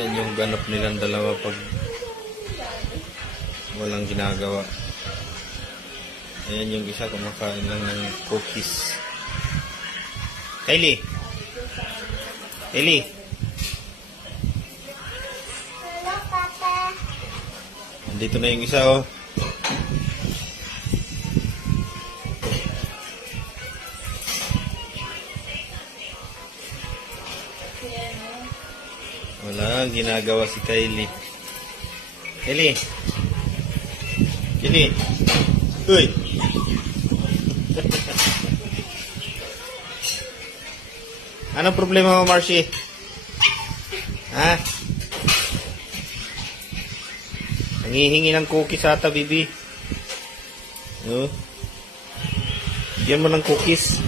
Yan yung ganap nilang dalawa pag walang ginagawa. Ayan yung isa kumakain lang ng cookies. Kylie! Kylie! Hello, Papa. Andito na yung isa, oh. Wala ginagawa si Kylie. Kylie! Kylie! Uy! Anong problema mo, Marcy? Ha? Nangihingi ng cookies ata, bibi. Oh. Bigyan mo ng cookies.